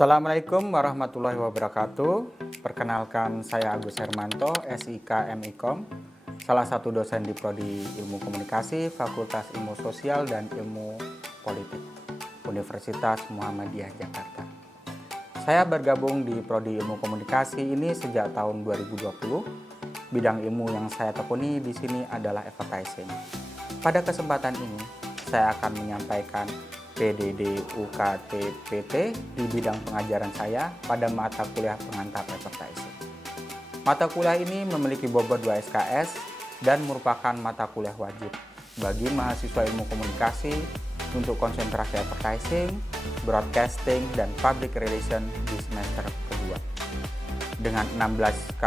Assalamualaikum warahmatullahi wabarakatuh. Perkenalkan, saya Agus Hermanto, SIK MIKOM, salah satu dosen di Prodi Ilmu Komunikasi, Fakultas Ilmu Sosial dan Ilmu Politik, Universitas Muhammadiyah Jakarta. Saya bergabung di Prodi Ilmu Komunikasi ini sejak tahun 2020. Bidang ilmu yang saya tekuni di sini adalah advertising. Pada kesempatan ini, saya akan menyampaikan PDD UKT PT di bidang pengajaran saya pada mata kuliah pengantar advertising. Mata kuliah ini memiliki bobot 2 SKS dan merupakan mata kuliah wajib bagi mahasiswa ilmu komunikasi untuk konsentrasi advertising, broadcasting, dan public relation di semester kedua. Dengan 16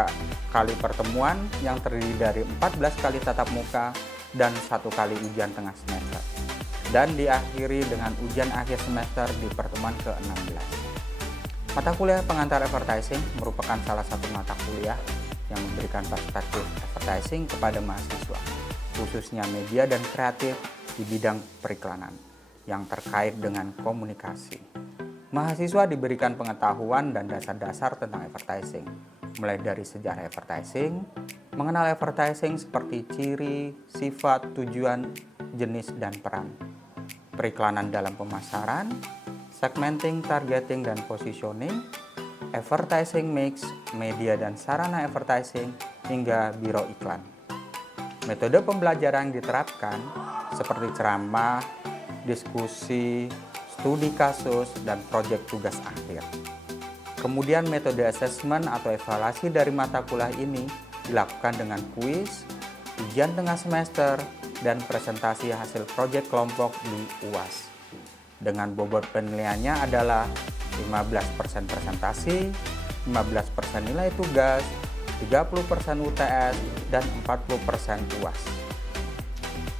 kali pertemuan yang terdiri dari 14 kali tatap muka dan 1 kali ujian tengah semester, dan diakhiri dengan ujian akhir semester di pertemuan ke-16. Mata kuliah pengantar advertising merupakan salah satu mata kuliah yang memberikan perspektif advertising kepada mahasiswa, khususnya media dan kreatif di bidang periklanan yang terkait dengan komunikasi. Mahasiswa diberikan pengetahuan dan dasar-dasar tentang advertising, mulai dari sejarah advertising, mengenal advertising seperti ciri, sifat, tujuan, jenis, dan peran, periklanan dalam pemasaran, segmenting, targeting, dan positioning, advertising mix, media dan sarana advertising, hingga biro iklan. Metode pembelajaran yang diterapkan seperti ceramah, diskusi, studi kasus, dan proyek tugas akhir. Kemudian metode asesmen atau evaluasi dari mata kuliah ini dilakukan dengan kuis, ujian tengah semester, dan presentasi hasil proyek kelompok di UAS. Dengan bobot penilaiannya adalah 15% presentasi, 15% nilai tugas, 30% UTS, dan 40% UAS.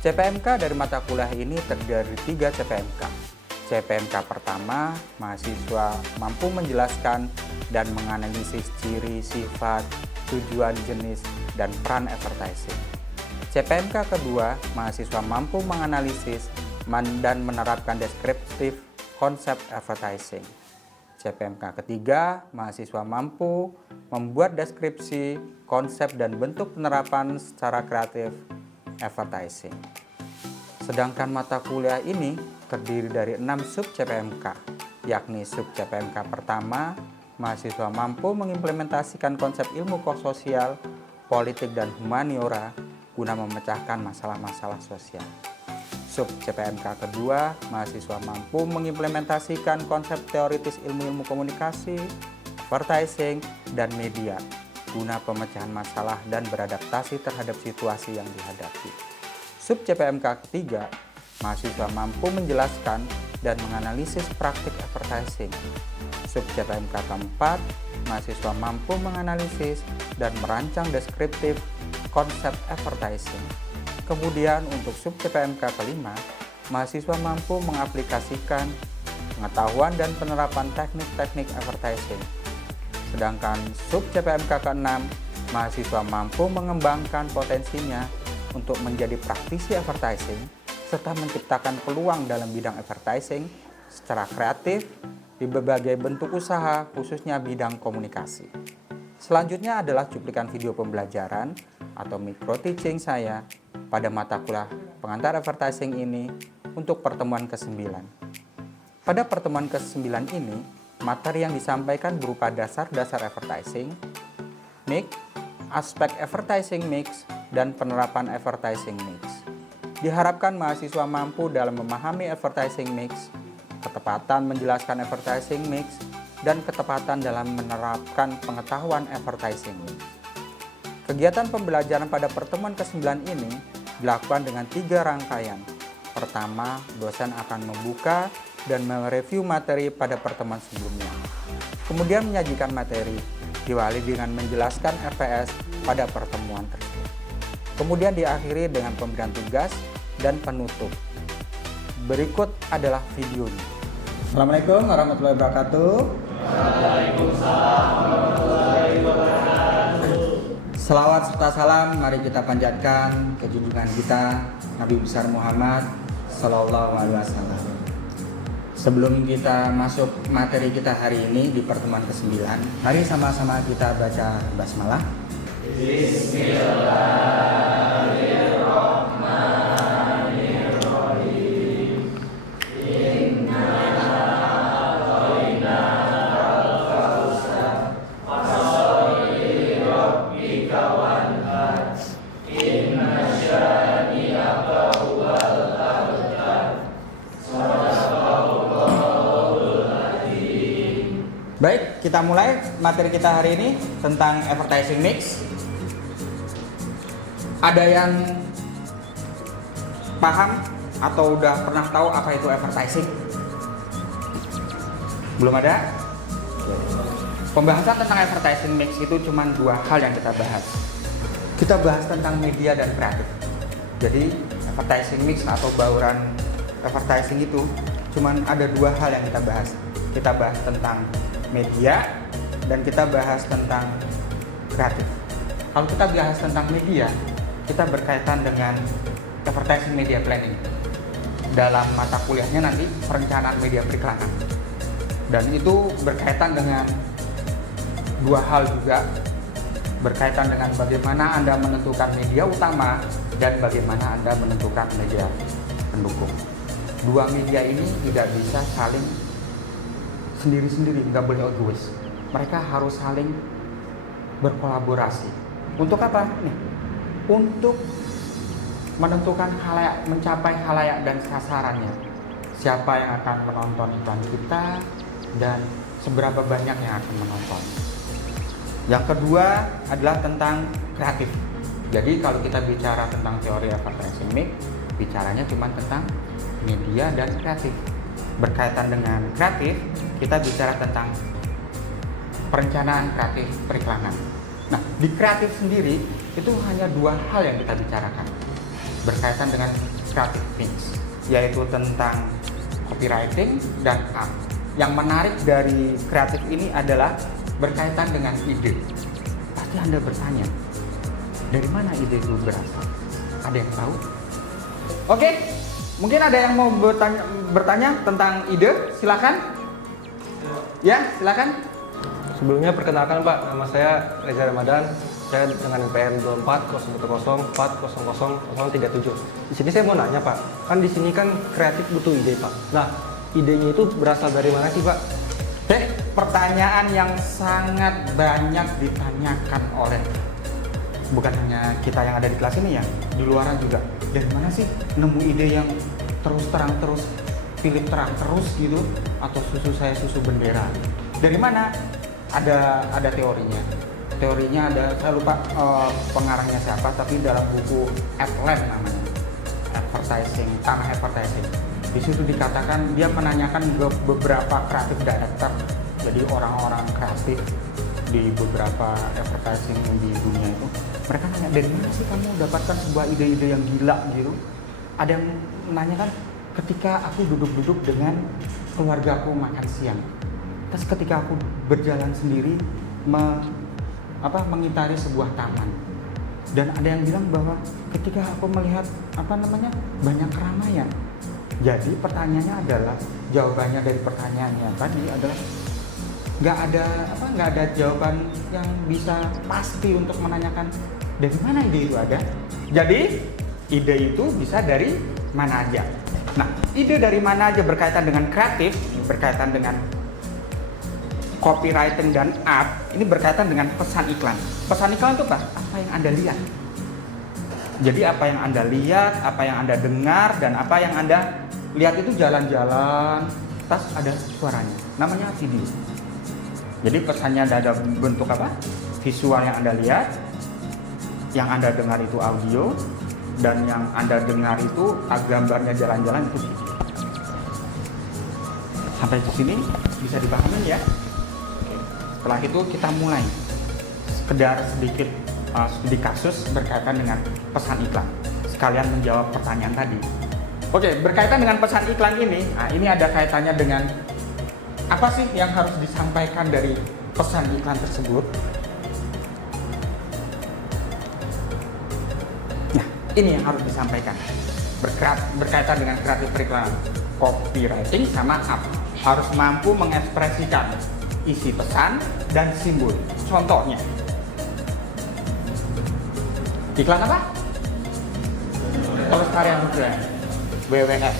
CPMK dari mata kuliah ini terdiri dari 3 CPMK. CPMK pertama, mahasiswa mampu menjelaskan dan menganalisis ciri, sifat, tujuan, jenis, dan peran advertising. CPMK kedua, mahasiswa mampu menganalisis dan menerapkan deskriptif konsep advertising. CPMK ketiga, mahasiswa mampu membuat deskripsi, konsep, dan bentuk penerapan secara kreatif advertising. Sedangkan mata kuliah ini terdiri dari 6 sub CPMK, yakni sub CPMK pertama, mahasiswa mampu mengimplementasikan konsep ilmu sosial, politik, dan humaniora guna memecahkan masalah-masalah sosial. Sub CPMK kedua, mahasiswa mampu mengimplementasikan konsep teoritis ilmu-ilmu komunikasi, advertising, dan media guna pemecahan masalah dan beradaptasi terhadap situasi yang dihadapi. Sub CPMK ketiga, mahasiswa mampu menjelaskan dan menganalisis praktik advertising. Sub CPMK keempat, mahasiswa mampu menganalisis dan merancang deskriptif konsep advertising. Kemudian untuk sub CPMK kelima, mahasiswa mampu mengaplikasikan pengetahuan dan penerapan teknik-teknik advertising. Sedangkan sub CPMK keenam, mahasiswa mampu mengembangkan potensinya untuk menjadi praktisi advertising serta menciptakan peluang dalam bidang advertising secara kreatif di berbagai bentuk usaha, khususnya bidang komunikasi. Selanjutnya adalah cuplikan video pembelajaran atau micro teaching saya pada mata kuliah pengantar advertising ini untuk pertemuan ke-9. Pada pertemuan ke-9 ini, materi yang disampaikan berupa dasar-dasar advertising, mix, aspek advertising mix, dan penerapan advertising mix. Diharapkan mahasiswa mampu dalam memahami advertising mix, ketepatan menjelaskan advertising mix, dan ketepatan dalam menerapkan pengetahuan advertising mix. Kegiatan pembelajaran pada pertemuan ke-9 ini dilakukan dengan 3 rangkaian. Pertama, dosen akan membuka dan mereview materi pada pertemuan sebelumnya. Kemudian menyajikan materi, diawali dengan menjelaskan RPS pada pertemuan tersebut. Kemudian diakhiri dengan pemberian tugas dan penutup. Berikut adalah videonya. Assalamualaikum warahmatullahi wabarakatuh. Waalaikumsalam warahmatullahi wabarakatuh. Selawat serta salam mari kita panjatkan ke junjungan kita Nabi besar Muhammad Sallallahu Alaihi Wasallam. Sebelum kita masuk materi kita hari ini di pertemuan ke-9, mari sama-sama kita baca basmalah. Bismillahirrahmanirrahim. Inna a'tainakal kautsar fasholli lirabbika wanhar. Inna syani'aka huwal abtar. Baik, kita mulai materi kita hari ini tentang advertising mix. Ada yang paham atau udah pernah tahu apa itu advertising? Belum ada? Pembahasan tentang advertising mix itu cuma 2 hal yang kita bahas. Kita bahas tentang media dan kreatif. Jadi advertising mix atau bauran advertising itu cuma ada 2 hal yang kita bahas. Kita bahas tentang media dan kita bahas tentang kreatif. Kalau kita bahas tentang media, kita berkaitan dengan advertising media planning. Dalam mata kuliahnya nanti perencanaan media periklanan. Dan itu berkaitan dengan 2 hal juga, berkaitan dengan bagaimana Anda menentukan media utama dan bagaimana Anda menentukan media pendukung. 2 media ini tidak bisa saling sendiri-sendiri, nggak boleh egois. Mereka harus saling berkolaborasi. Untuk apa? Nih, untuk menentukan khalayak, mencapai khalayak dan sasarannya. Siapa yang akan menonton iklan kita dan seberapa banyak yang akan menonton. Yang kedua adalah tentang kreatif. Jadi kalau kita bicara tentang teori advertising mix, bicaranya cuma tentang media dan kreatif. Berkaitan dengan kreatif, kita bicara tentang perencanaan kreatif periklanan. Nah, di kreatif sendiri itu hanya 2 hal yang kita bicarakan berkaitan dengan kreatif mix, yaitu tentang copywriting dan art. Yang menarik dari kreatif ini adalah berkaitan dengan ide. Pasti Anda bertanya, dari mana ide itu berasal? Ada yang tahu? Oke. Mungkin ada yang mau bertanya tentang ide, silakan. Ya, silakan. Sebelumnya perkenalkan Pak, nama saya Reza Ramadan. Saya dengan NPM 2401100037. Di sini saya mau nanya Pak, kan di sini kan kreatif butuh ide Pak. Nah, idenya itu berasal dari mana sih Pak? Pertanyaan yang sangat banyak ditanyakan oleh bukan hanya kita yang ada di kelas ini ya, di luaran juga. Dari mana sih nemu ide yang terus terang terus, Philip terang terus gitu, atau susu saya susu bendera? Dari mana? Ada teorinya. Teorinya ada, saya lupa pengarangnya siapa, tapi dalam buku Atlan namanya, advertising, tanah advertising. Di situ dikatakan dia menanyakan ke beberapa kreatif director, jadi orang-orang kreatif di beberapa advertising di dunia itu. Mereka nanya, dari mana sih kamu dapatkan sebuah ide-ide yang gila gitu? Ada yang menanyakan, ketika aku duduk-duduk dengan keluarga aku makan siang, terus ketika aku berjalan sendiri mengitari sebuah taman, dan ada yang bilang bahwa ketika aku melihat banyak keramaian. Jadi pertanyaannya adalah, jawabannya dari pertanyaannya tadi adalah nggak ada jawaban yang bisa pasti untuk menanyakan dari mana ide itu ada. Jadi ide itu bisa dari mana aja. Nah, ide dari mana aja berkaitan dengan kreatif, berkaitan dengan copywriting dan art, ini berkaitan dengan pesan iklan. Pesan iklan itu apa? Apa yang Anda lihat. Jadi apa yang Anda lihat, apa yang Anda dengar, dan apa yang Anda lihat itu jalan-jalan, tas ada suaranya. Namanya video. Jadi pesannya ada bentuk apa? Visual yang Anda lihat, yang Anda dengar itu audio, dan yang Anda dengar itu gambarnya jalan-jalan itu video. Sampai di sini bisa dipahami ya? Setelah itu kita mulai sekedar sedikit studi kasus berkaitan dengan pesan iklan, sekalian menjawab pertanyaan tadi. Oke, berkaitan dengan pesan iklan ini, ini ada kaitannya dengan apa sih yang harus disampaikan dari pesan iklan tersebut? Nah, ini yang harus disampaikan berkaitan dengan kreatif periklanan. copywriting sama up. Harus mampu mengekspresikan isi pesan dan simbol. Contohnya, iklan apa? Pelestarian budaya, WWF.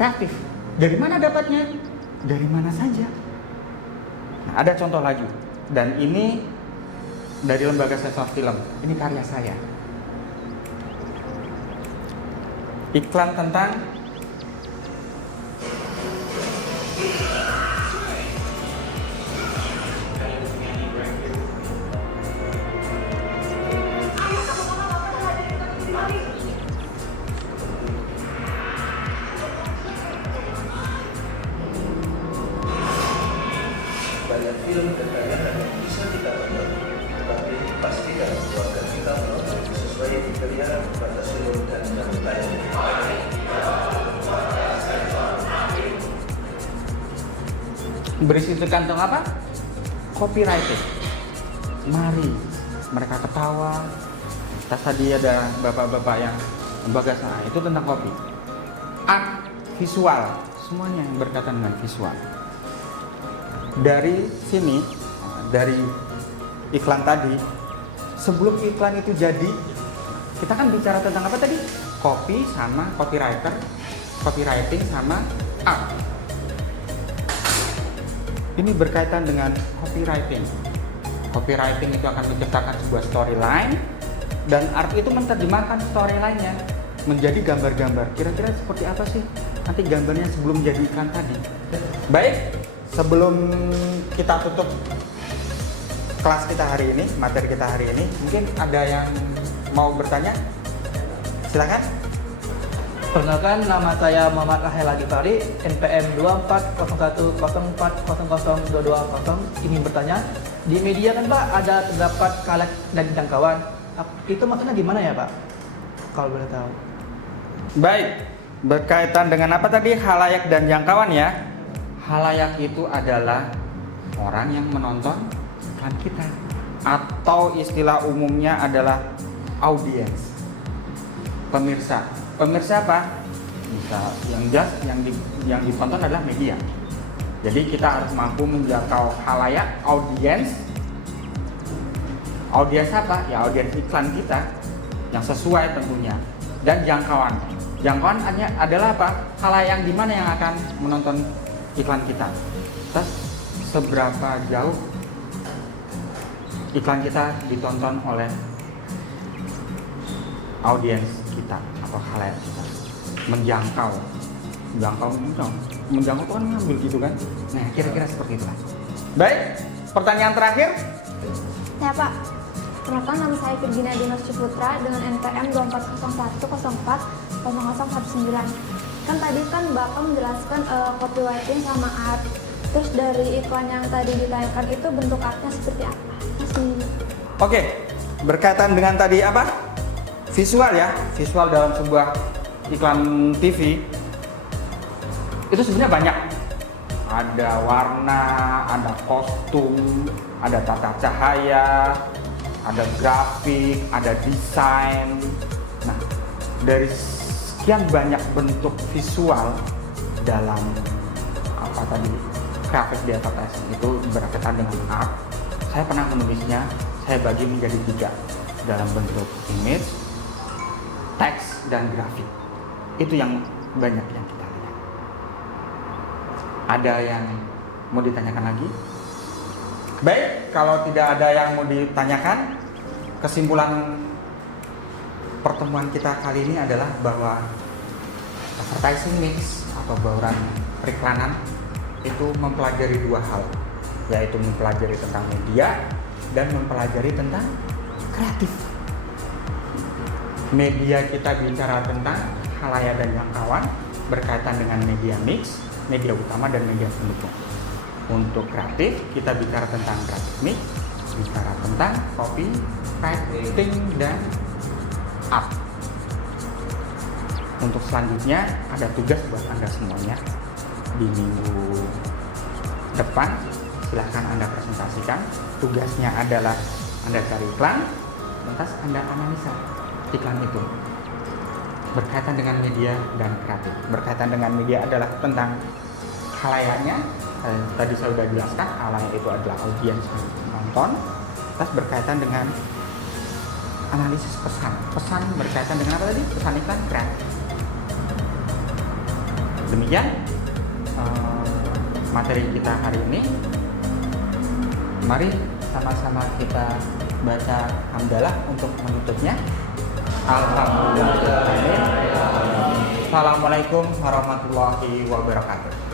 Kreatif. Dari mana dapatnya? Dari mana saja. Nah, ada contoh lagi. Dan ini dari Lembaga Sensor Film. Ini karya saya. Iklan tentang banyak film dan tayangan yang bisa kita tonton, tetapi pastikan keluarga kita menonton sesuai kriteria batas umur dan jam tayang. berisi tentang apa? Copywriting. Mari mereka ketawa. Tadi ada bapak-bapak yang membahas, itu tentang kopi. Art, visual, semuanya yang berkaitan dengan visual. Dari sini, dari iklan tadi, sebelum iklan itu jadi, kita kan bicara tentang apa tadi? Copy sama copywriter, copywriting sama art. Ini berkaitan dengan copywriting. Copywriting itu akan menciptakan sebuah storyline, dan art itu menerjemahkan storyline-nya menjadi gambar-gambar. Kira-kira seperti apa sih nanti gambarnya sebelum jadi iklan tadi? Baik, sebelum kita tutup kelas kita hari ini, materi kita hari ini, mungkin ada yang mau bertanya? Silakan. Perkenalkan, nama saya Muhammad Rahel Agifari, NPM 240104002220. Ingin bertanya, di media kan Pak ada terdapat khalayak dan jangkauan. Itu maksudnya gimana ya Pak? Kalau boleh tahu. Baik, berkaitan dengan apa tadi? Khalayak dan jangkauan ya. Khalayak itu adalah orang yang menonton iklan kita, atau istilah umumnya adalah audiens, pemirsa. Pemirsa apa? Bisa yang jelas yang ditonton adalah media. Jadi kita harus mampu menjangkau khalayak, audiens. Audiens apa? Ya audiens iklan kita yang sesuai tentunya. Dan jangkauan. Jangkauan adalah apa? Khalayak yang di mana yang akan menonton iklan kita. Terus seberapa jauh iklan kita ditonton oleh audiens kita atau khalayak kita. Menjangkau itu kan ngambil gitu kan. Nah, kira-kira seperti itulah. Baik, pertanyaan terakhir. Ya Pak, perkenalkan nama saya Virginia Dinos Ciputra dengan NPM 2401040019. Kan tadi kan Bapak menjelaskan copywriting sama art. Terus dari iklan yang tadi ditayangkan itu bentuk artnya seperti apa? Oke, berkaitan dengan tadi apa? Visual ya, visual dalam sebuah iklan TV itu sebenarnya banyak. Ada warna, ada kostum, ada tata cahaya, ada grafik, ada desain. Nah, dari sekian banyak bentuk visual dalam apa tadi grafis di advertising itu berkaitan dengan art. Saya pernah menulisnya, saya bagi menjadi 3 dalam bentuk image, teks, dan grafik. Itu yang banyak yang kita lihat. Ada yang mau ditanyakan lagi? Baik, kalau tidak ada yang mau ditanyakan, kesimpulan pertemuan kita kali ini adalah bahwa advertising mix atau bauran periklanan itu mempelajari 2 hal, yaitu mempelajari tentang media dan mempelajari tentang kreatif. Media kita bicara tentang khalayak dan jangkauan berkaitan dengan media mix, media utama dan media pendukung. Untuk kreatif kita bicara tentang kreatif mix, bicara tentang copy, writing, dan art. Untuk selanjutnya ada tugas buat Anda semuanya di minggu depan. Silahkan Anda presentasikan. Tugasnya adalah Anda cari iklan, lantas Anda analisa iklan itu. berkaitan dengan media dan kreatif. Berkaitan dengan media adalah tentang khalayaknya. Tadi saya sudah jelaskan, khalayak itu adalah audiens nonton. Terus berkaitan dengan analisis pesan. Pesan berkaitan dengan apa tadi? Pesan iklan kreatif. Demikian materi kita hari ini. Mari sama-sama kita baca hamdalah untuk menutupnya. Alhamdulillah. Assalamualaikum warahmatullahi wabarakatuh.